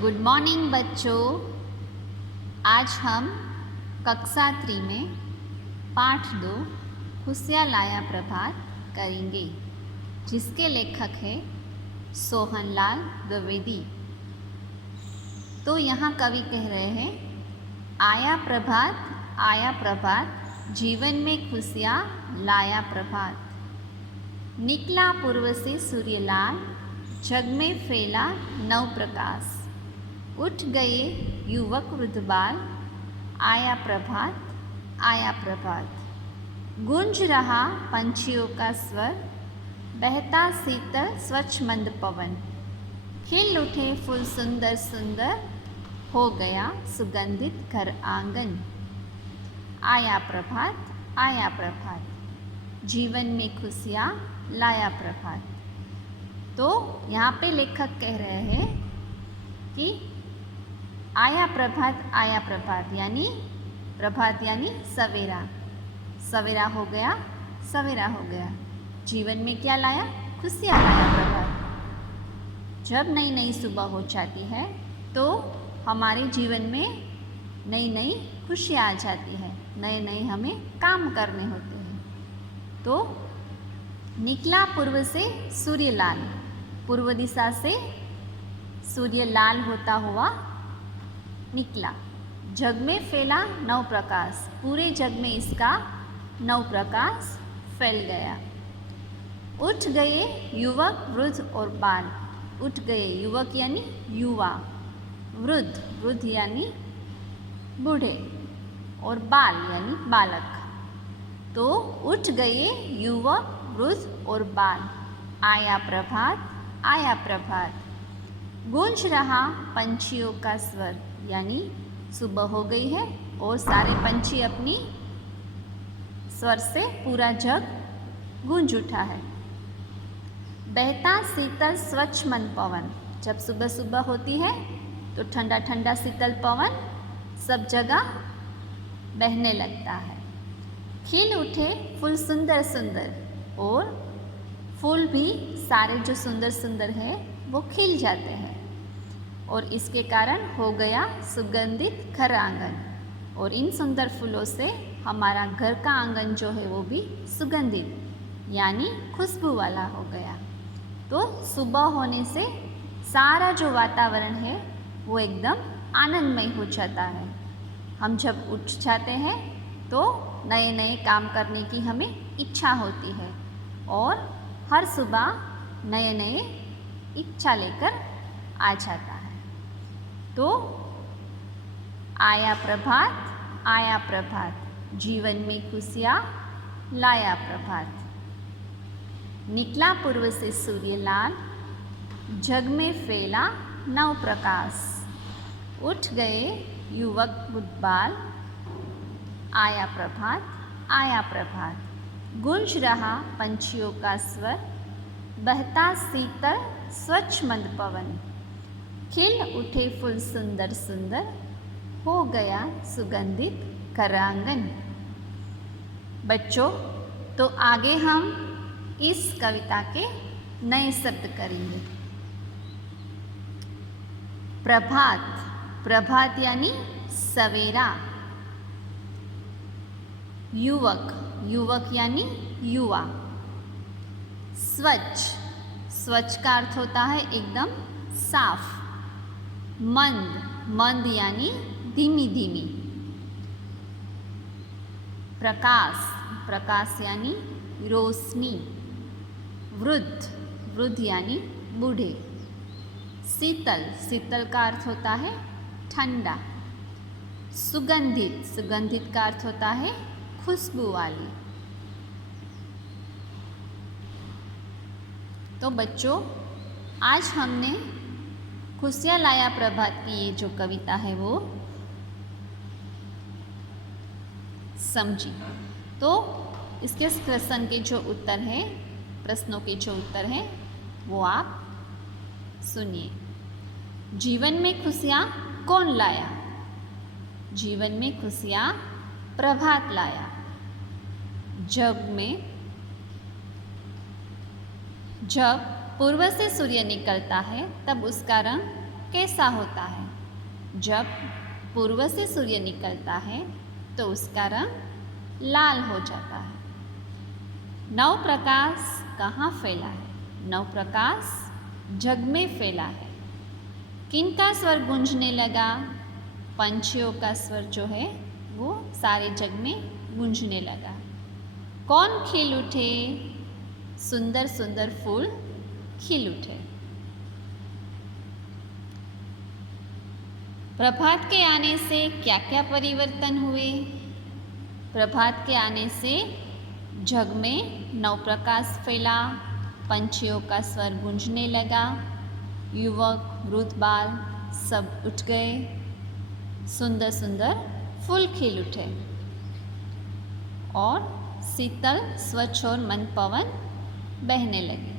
Good morning बच्चों। आज हम कक्षा 3 में पाठ 2 खुशियाँ लाया प्रभात करेंगे, जिसके लेखक हैं सोहनलाल द्विवेदी। तो यहाँ कवि कह रहे हैं, आया प्रभात जीवन में खुशियाँ लाया प्रभात। निकला पूर्व से सूर्यलाल, जग में फैला नव प्रकाश। उठ गए युवक वृद्ध बाल, आया प्रभात। गूंज रहा पंछियों का स्वर, बहता शीतल स्वच्छ मंद पवन। खिल उठे फूल सुंदर सुंदर, हो गया सुगंधित घर आंगन। आया प्रभात जीवन में खुशियाँ लाया प्रभात। तो यहाँ पे लेखक कह रहे हैं कि आया प्रभात यानी प्रभात यानी सवेरा। सवेरा हो गया जीवन में क्या लाया? खुशियाँ लाया प्रभात। जब नई नई सुबह हो जाती है तो हमारे जीवन में नई नई खुशियाँ आ जाती है, नए नए हमें काम करने होते हैं। तो निकला पूर्व से सूर्यलाल, पूर्व दिशा से सूर्य लाल होता हुआ निकला। जग में फैला नव प्रकाश, पूरे जग में इसका नव प्रकाश फैल गया। उठ गए युवक वृद्ध और बाल। उठ गए युवक यानी युवा, वृद्ध यानी बूढ़े, और बाल यानी बालक। तो उठ गए युवक वृद्ध और बाल, आया प्रभात। गूंज रहा पंछियों का स्वर, यानी सुबह हो गई है और सारे पंछी अपनी स्वर से पूरा जग गूंज उठा है। बहता शीतल स्वच्छ मंद पवन, जब सुबह सुबह होती है तो ठंडा ठंडा शीतल पवन सब जगह बहने लगता है। खिल उठे फूल सुंदर सुंदर, और फूल भी सारे जो सुंदर सुंदर है वो खिल जाते हैं, और इसके कारण हो गया सुगंधित घर आंगन। और इन सुंदर फूलों से हमारा घर का आंगन जो है वो भी सुगंधित यानी खुशबू वाला हो गया। तो सुबह होने से सारा जो वातावरण है वो एकदम आनंदमय हो जाता है। हम जब उठ जाते हैं तो नए नए काम करने की हमें इच्छा होती है, और हर सुबह नए नए इच्छा लेकर आ जाता है। तो आया प्रभात जीवन में खुशियाँ लाया प्रभात। निकला पूर्व से सूर्यलाल, जग में फैला नव प्रकाश। उठ गए युवक वृद्ध बाल, आया प्रभात। गूंज रहा पंछियों का स्वर, बहता शीतल स्वच्छ मंद पवन। खिल उठे फूल सुंदर सुंदर, हो गया सुगंधित घर आंगन। बच्चों, तो आगे हम इस कविता के नए शब्द करेंगे। प्रभात यानी सवेरा। युवक यानी युवा। स्वच्छ का अर्थ होता है एकदम साफ। मंद यानी धीमी धीमी। प्रकाश यानी रोशनी। वृद्ध यानी बूढ़े। शीतल का अर्थ होता है ठंडा। सुगंधित का अर्थ होता है खुशबू वाली। तो बच्चों, आज हमने खुशियाँ लाया प्रभात की ये जो कविता है वो समझी। तो इसके प्रश्नों के जो उत्तर हैं वो आप सुनिए। जीवन में खुशियाँ कौन लाया? जीवन में खुशियाँ प्रभात लाया। जब पूर्व से सूर्य निकलता है तब उसका रंग कैसा होता है? जब पूर्व से सूर्य निकलता है तो उसका रंग लाल हो जाता है। नव प्रकाश कहाँ फैला है? नव प्रकाश जग में फैला है। किनका स्वर गूंजने लगा? पंछियों का स्वर जो है वो सारे जग में गूंजने लगा। कौन खिल उठे? सुंदर सुंदर फूल खिल उठे। प्रभात के आने से क्या क्या परिवर्तन हुए? प्रभात के आने से जग में नवप्रकाश फैला, पंछियों का स्वर गूंजने लगा, युवक वृद्ध बाल सब उठ गए, सुंदर सुंदर फूल खिल उठे और शीतल स्वच्छ और मंद पवन बहने लगे।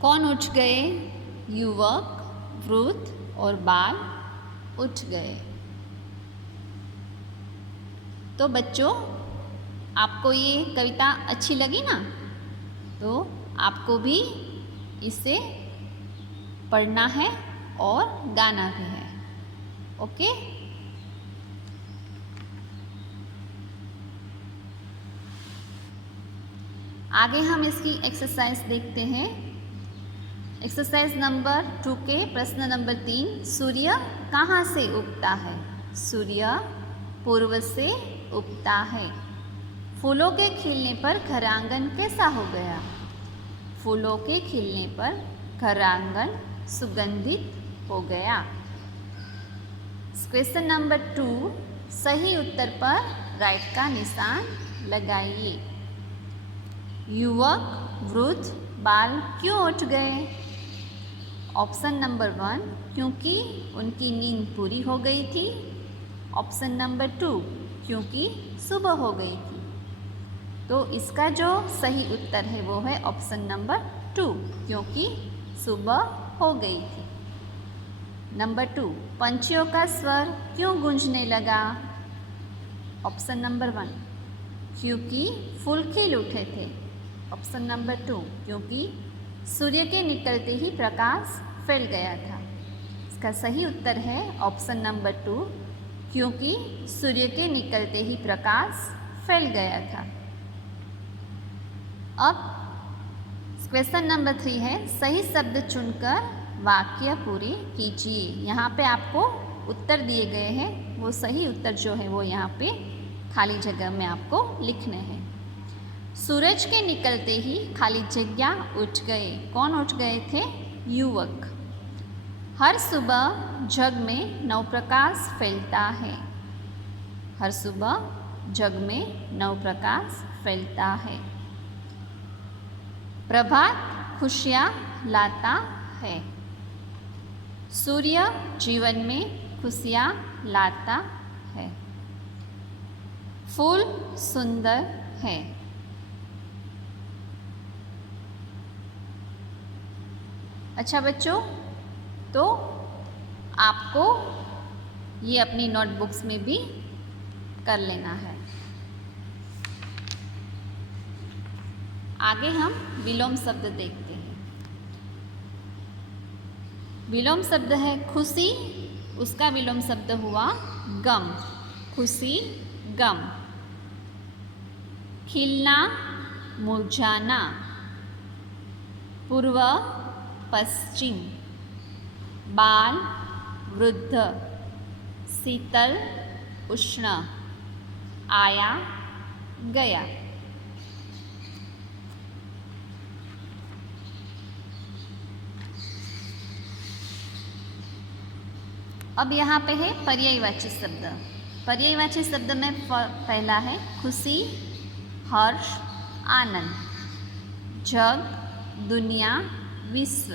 कौन उठ गए? युवक वृद्ध और बाल उठ गए। तो बच्चों, आपको ये कविता अच्छी लगी ना? तो आपको भी इसे पढ़ना है और गाना भी है। ओके? आगे हम इसकी एक्सरसाइज देखते हैं। एक्सरसाइज नंबर 2 के प्रश्न नंबर 3, सूर्य कहाँ से उगता है? सूर्य पूर्व से उगता है। फूलों के खिलने पर घर आंगन कैसा हो गया? फूलों के खिलने पर घर आंगन सुगंधित हो गया। क्वेश्चन नंबर 2, सही उत्तर पर राइट का निशान लगाइए। युवक वृद्ध बाल क्यों उठ गए? ऑप्शन नंबर 1, क्योंकि उनकी नींद पूरी हो गई थी। ऑप्शन नंबर 2, क्योंकि सुबह हो गई थी। तो इसका जो सही उत्तर है वो है ऑप्शन नंबर 2, क्योंकि सुबह हो गई थी। नंबर 2, पंछियों का स्वर क्यों गूंजने लगा? ऑप्शन नंबर 1, क्योंकि फूल खिल उठे थे। ऑप्शन नंबर 2, क्योंकि सूर्य के निकलते ही प्रकाश फैल गया था। इसका सही उत्तर है ऑप्शन नंबर 2, क्योंकि सूर्य के निकलते ही प्रकाश फैल गया था। अब क्वेश्चन नंबर 3 है, सही शब्द चुनकर वाक्य पूरे कीजिए। यहाँ पे आपको उत्तर दिए गए हैं, वो सही उत्तर जो है वो यहाँ पे खाली जगह में आपको लिखने हैं। सूरज के निकलते ही खाली जगह उठ गए। कौन उठ गए थे? युवक। हर सुबह जग में नवप्रकाश फैलता है। हर सुबह जग में नवप्रकाश फैलता है। प्रभात खुशियाँ लाता है। सूर्य जीवन में खुशियाँ लाता है। फूल सुंदर है। अच्छा बच्चों, तो आपको ये अपनी नोटबुक्स में भी कर लेना है। आगे हम विलोम शब्द देखते हैं। विलोम शब्द है खुशी, उसका विलोम शब्द हुआ गम। खुशी गम। खिलना मुरझाना। पूर्व पश्चिम। बाल वृद्ध। शीतल उष्ण। आया गया। अब यहाँ पे है पर्यायवाची शब्द। पर्यायवाची शब्द में पहला है खुशी, हर्ष, आनंद। जग, दुनिया, विश्व।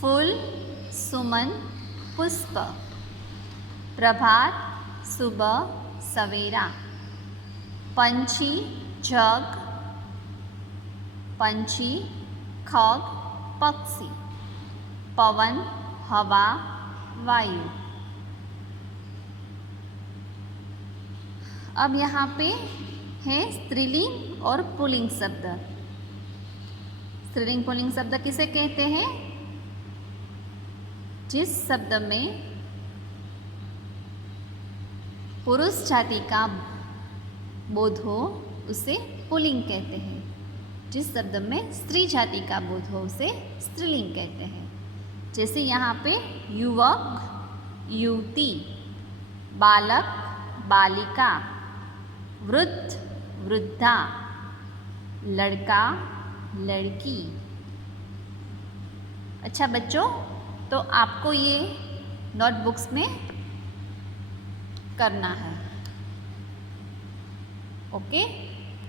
फूल, सुमन, पुष्प। प्रभात, सुबह, सवेरा। पंछी, जग, पंछी, खग, पक्षी। पवन, हवा, वायु। अब यहाँ पे है स्त्रीलिंग और पुल्लिंग शब्द। स्त्रीलिंग पुल्लिंग शब्द किसे कहते हैं? जिस शब्द में पुरुष जाति का बोध हो उसे पुल्लिंग कहते हैं। जिस शब्द में स्त्री जाति का बोध हो उसे स्त्रीलिंग कहते हैं। जैसे यहाँ पे युवक, युवती, बालक, बालिका, वृद्ध, वृद्धा, लड़का, लड़की। अच्छा बच्चों, तो आपको ये नोटबुक्स में करना है। ओके।